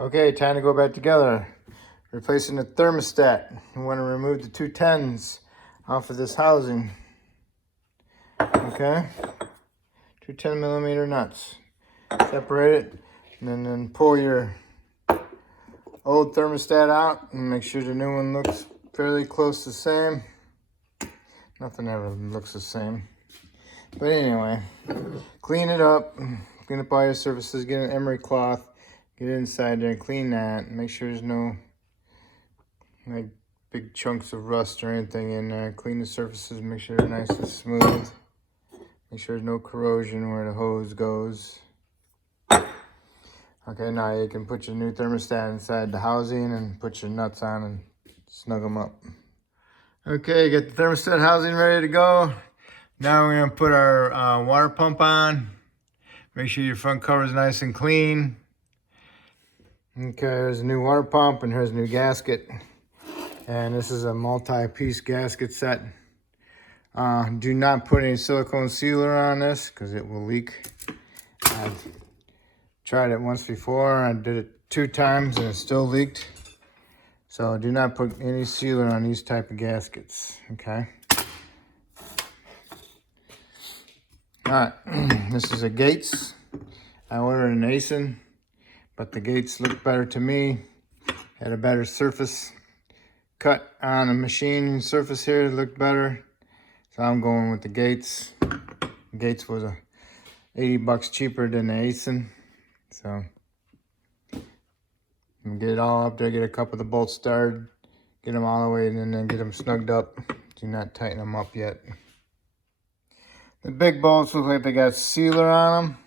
Okay, time to go back together. Replacing the thermostat. You want to remove the 210s off of this housing. Okay, 210mm nuts. Separate it, and then pull your old thermostat out and make sure the new one looks fairly close to the same. Nothing ever looks the same. But anyway, clean it up. Clean up all your surfaces. Get an emery cloth. Get inside there and clean that. Make sure there's no like big chunks of rust or anything in there. Clean the surfaces. Make sure they're nice and smooth. Make sure there's no corrosion where the hose goes. Okay, now you can put your new thermostat inside the housing and put your nuts on and snug them up. Okay, get the thermostat housing ready to go. Now we're gonna put our water pump on. Make sure your front cover is nice and clean. Okay, there's a new water pump and here's a new gasket. And this is a multi-piece gasket set. Do not put any silicone sealer on this because it will leak. I've tried it once before. I did it 2 times and it still leaked. So do not put any sealer on these type of gaskets, okay? All right, this is a Gates. I ordered an Asen, but the Gates looked better to me. Had a better surface cut on the machine surface here, it looked better. So I'm going with the Gates. Gates was $80 cheaper than the Asen. So get it all up there, get a couple of the bolts started, get them all the way, and then get them snugged up. Do not tighten them up yet. The big bolts look like they got sealer on them.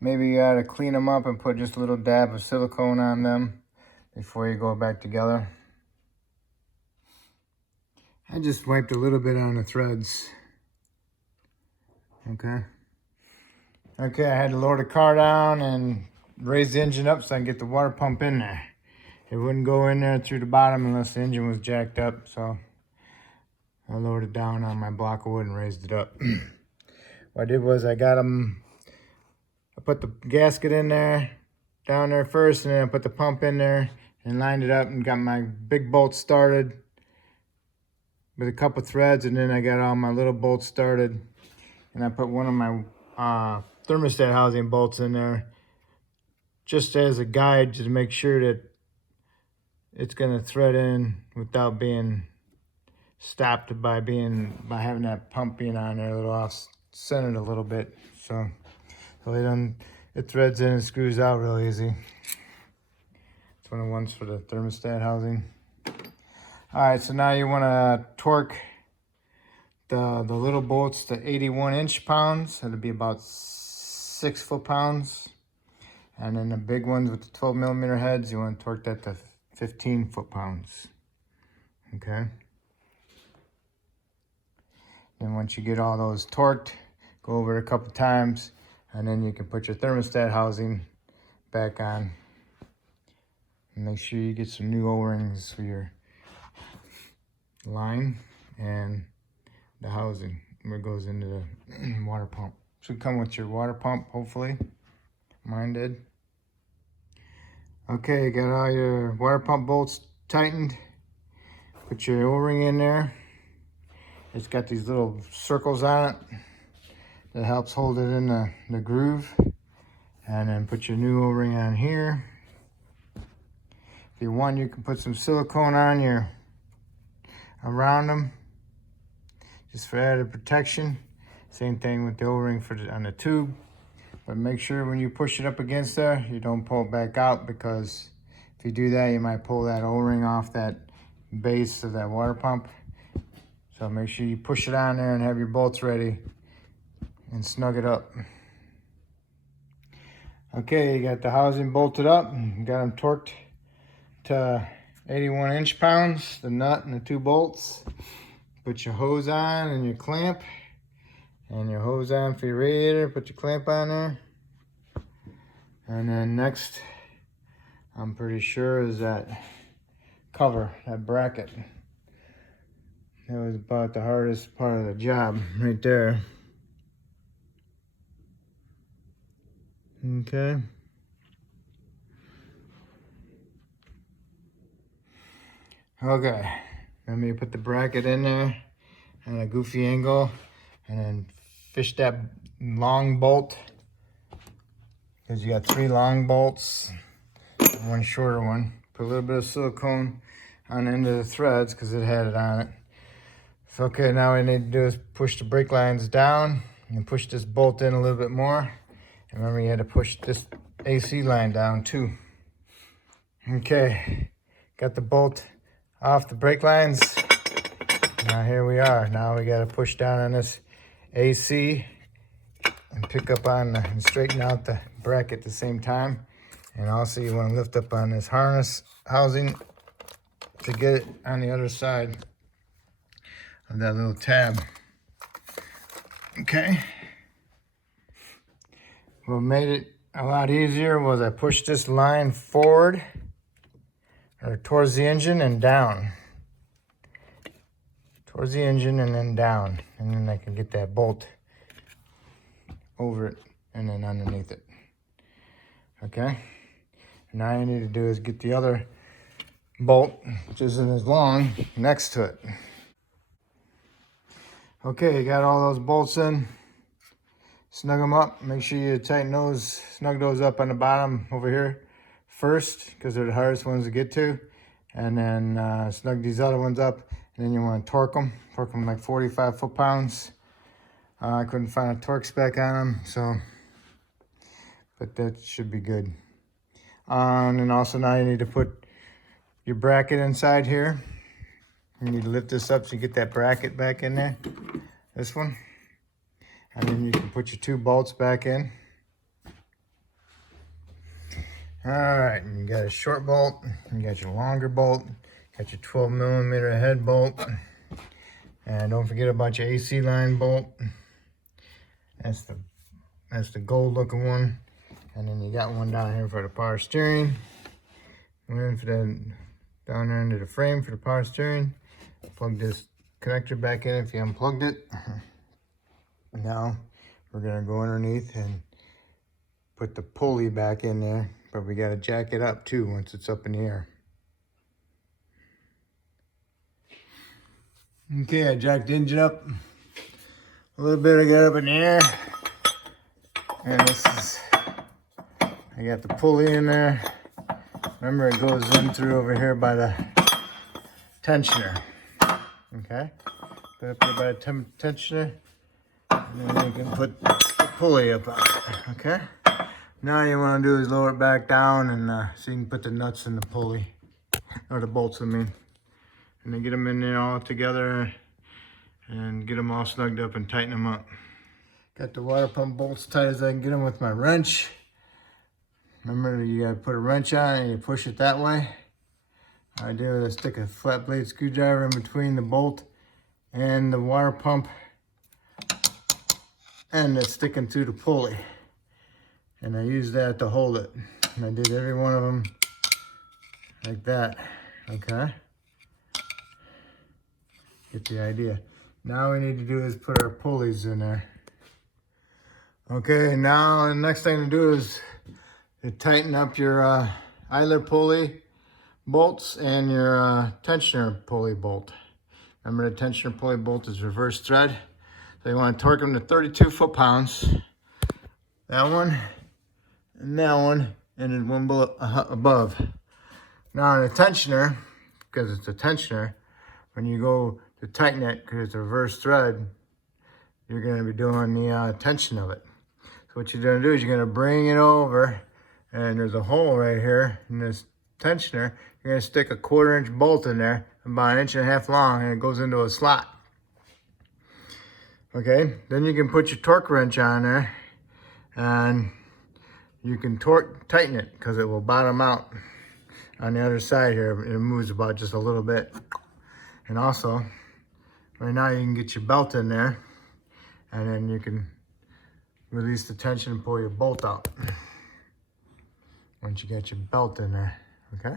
Maybe you gotta clean them up and put just a little dab of silicone on them before you go back together. I just wiped a little bit on the threads. Okay. Okay, I had to lower the car down and raise the engine up so I can get the water pump in there. It wouldn't go in there through the bottom unless the engine was jacked up, so I lowered it down on my block of wood and raised it up. What I did was I put the gasket in there, down there first, and then I put the pump in there and lined it up and got my big bolt started with a couple threads, and then I got all my little bolts started, and I put one of my thermostat housing bolts in there just as a guide to make sure that it's going to thread in without being stopped by having that pump being on there a little off centered a little bit. So it threads in and screws out real easy. It's one of the ones for the thermostat housing. All right, so now you want to torque the little bolts to 81 inch-pounds. That'll be about 6 foot-pounds. And then the big ones with the 12mm heads, you want to torque that to 15 foot-pounds. Okay. And once you get all those torqued, go over it a couple times, and then you can put your thermostat housing back on. And make sure you get some new O-rings for your line and the housing where it goes into the water pump. Should come with your water pump, hopefully. Mine did. Okay, you got all your water pump bolts tightened. Put your O-ring in there. It's got these little circles on it that helps hold it in the groove. And then put your new O-ring on here. If you want, you can put some silicone on around them, just for added protection. Same thing with the O-ring on the tube. But make sure when you push it up against there, you don't pull it back out, because if you do that, you might pull that O-ring off that base of that water pump. So make sure you push it on there and have your bolts ready and snug it up. Okay, you got the housing bolted up, you got them torqued to 81 inch-pounds, the nut and the 2 bolts. Put your hose on and your clamp, and your hose on for your radiator. Put your clamp on there. And then next, I'm pretty sure, is that cover, that bracket. That was about the hardest part of the job right there. Okay. Okay, let me put the bracket in there at a goofy angle and then fish that long bolt, because you got 3 long bolts, one shorter one. Put a little bit of silicone on the end of the threads because it had it on it. So okay, now what I need to do is push the brake lines down and push this bolt in a little bit more. And remember, you had to push this AC line down too. Okay, got the bolt off the brake lines. Now here we are. Now we got to push down on this AC and pick up on and straighten out the bracket at the same time. And also you want to lift up on this harness housing to get it on the other side of that little tab. Okay. What made it a lot easier was I pushed this line forward or towards the engine and down. Towards the engine and then down. And then I can get that bolt over it and then underneath it. Okay. Now all you need to do is get the other bolt, which isn't as long, next to it. Okay, you got all those bolts in. Snug them up. Make sure you snug those up on the bottom over here first, because they're the hardest ones to get to. And then snug these other ones up. And then you want to torque them like 45 foot-pounds. I couldn't find a torque spec on them, so, but that should be good. And then also now you need to put your bracket inside here. You need to lift this up so you get that bracket back in there. This one. And then you can put your 2 bolts back in. All right, and you got a short bolt, you got your longer bolt, got your 12mm head bolt, and don't forget about your AC line bolt. That's the gold looking one. And then you got one down here for the power steering. One for the down there into the frame for the power steering. Plug this connector back in if you unplugged it. Now we're gonna go underneath and put the pulley back in there, but we gotta jack it up too once it's up in the air. Okay, I jacked the engine up a little bit. I got up in the air, and I got the pulley in there. Remember, it goes in through over here by the tensioner. Okay, put up here by the tensioner, and then you can put the pulley up on it. Okay, now you want to do is lower it back down, and so you can put the nuts in the pulley, or the bolts, I mean, and then get them in there all together, and get them all snugged up and tighten them up. Got the water pump bolts tight as I can get them with my wrench. Remember, you gotta put a wrench on it and you push it that way. All I do is stick a flat blade screwdriver in between the bolt and the water pump, and it's sticking through the pulley. And I use that to hold it. And I did every one of them like that, okay? Get the idea. Now we need to do is put our pulleys in there. Okay, now the next thing to do is to tighten up your idler pulley bolts and your tensioner pulley bolt. Remember, the tensioner pulley bolt is reverse thread. So you want to torque them to 32 foot-pounds. That one, and that one, and then one above. Now on the tensioner, because it's a tensioner, when you go to tighten it, because it's a reverse thread, you're going to be doing the tension of it. So what you're going to do is you're going to bring it over, and there's a hole right here in this tensioner. You're going to stick a 1/4 inch bolt in there, about 1.5 inches long, and it goes into a slot. Okay, then you can put your torque wrench on there, and you can tighten it, because it will bottom out on the other side here. It moves about just a little bit. And also, right now you can get your belt in there, and then you can release the tension and pull your bolt out once you get your belt in there. Okay,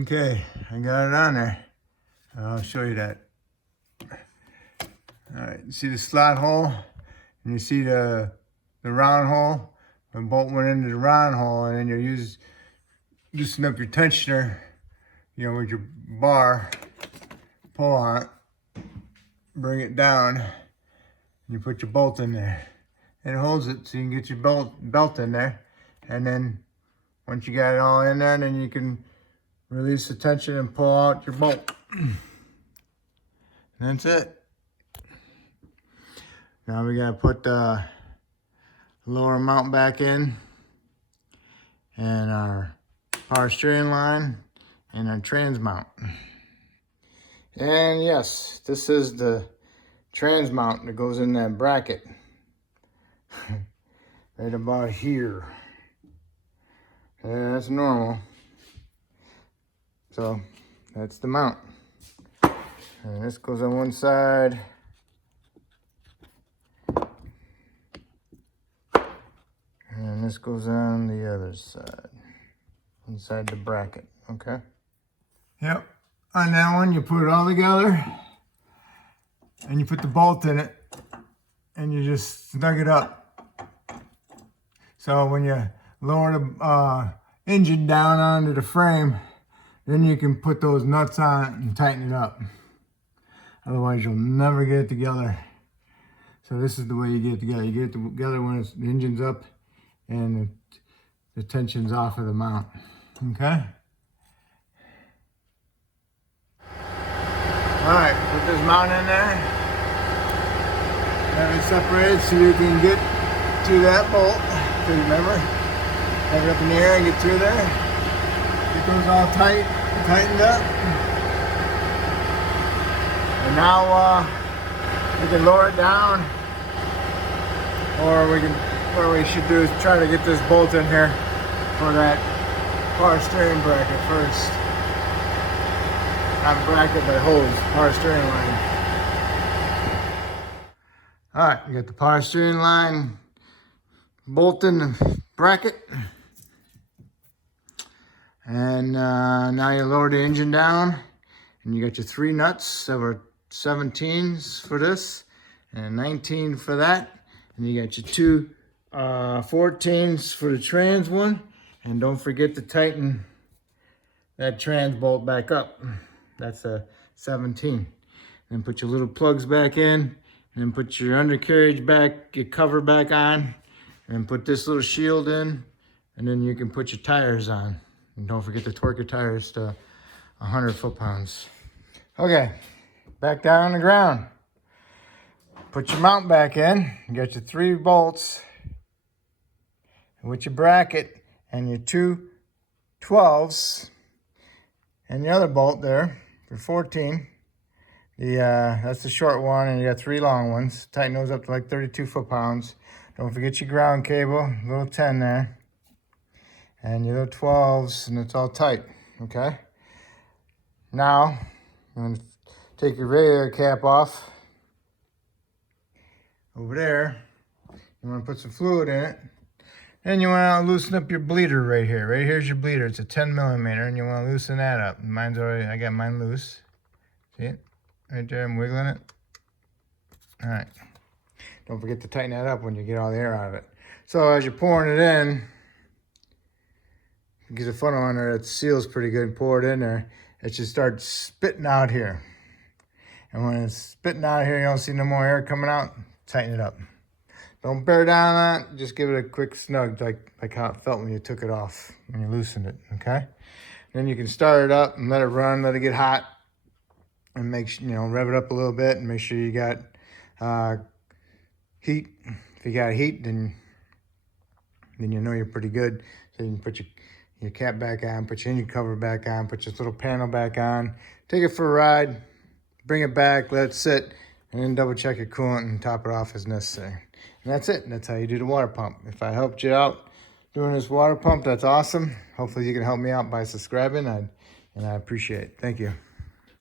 okay, I got it on there. I'll show you that. All right, you see the slot hole, and you see the round hole. The bolt went into the round hole, and then you loosen up your tensioner. you know, with your bar, pull on it, bring it down, and you put your bolt in there. And it holds it so you can get your belt in there. And then once you got it all in there, then you can release the tension and pull out your bolt. And that's it. Now we gotta put the lower mount back in, and our power steering line, and our trans mount. And yes, this is the trans mount that goes in that bracket. Right about here. Yeah, that's normal. So that's the mount. And this goes on one side. And this goes on the other side. Inside the bracket, okay? Yep. On that one, you put it all together. And you put the bolt in it. And you just snug it up. So when you lower the engine down onto the frame, then you can put those nuts on it and tighten it up. Otherwise, you'll never get it together. So this is the way you get it together. You get it together when the engine's up and the tension's off of the mount. Okay? All right, put this mount in there. Have it separated so you can get to that bolt. Remember, have it up in the air and get through there. It goes all tight, tightened up. And now we can lower it down, or what we should do is try to get this bolt in here for that power steering bracket first. Not bracket, but hose, power steering line. All right, you got the power steering line bolt in the bracket, and now you lower the engine down, and you got your 3 nuts that were 17s for this and 19 for that, and you got your 2 14s for the trans one. And don't forget to tighten that trans bolt back up. That's a 17. And put your little plugs back in, and put your undercarriage back, your cover back on, and put this little shield in, and then you can put your tires on. And don't forget to torque your tires to 100 foot-pounds. Okay, back down on the ground. Put your mount back in. You got your 3 bolts with your bracket and your 2 12s and the other bolt there for 14. That's the short one, and you got 3 long ones. Tighten those up to like 32 foot-pounds. Don't forget your ground cable, little 10 there, and your little 12s, and it's all tight, okay? Now, I'm going to take your radiator cap off. Over there, you want to put some fluid in it. Then you want to loosen up your bleeder right here. Right here's your bleeder. It's a 10 millimeter, and you want to loosen that up. Mine's already, I got mine loose. See it? Right there, I'm wiggling it. All right. Don't forget to tighten that up when you get all the air out of it. So as you're pouring it in, get a funnel on there that seals pretty good, pour it in there, it should start spitting out here. And when it's spitting out here, you don't see no more air coming out, tighten it up. Don't bear down on it, just give it a quick snug, like how it felt when you took it off, when you loosened it, okay? Then you can start it up and let it run, let it get hot, and rev it up a little bit, and make sure you got heat. If you got heat, then you know you're pretty good. So you can put your cap back on, put your engine cover back on, put your little panel back on, take it for a ride, bring it back, let it sit, and then double check your coolant and top it off as necessary. And that's it. That's how you do the water pump. If I helped you out doing this water pump, that's awesome. Hopefully you can help me out by subscribing, and I appreciate it. Thank you.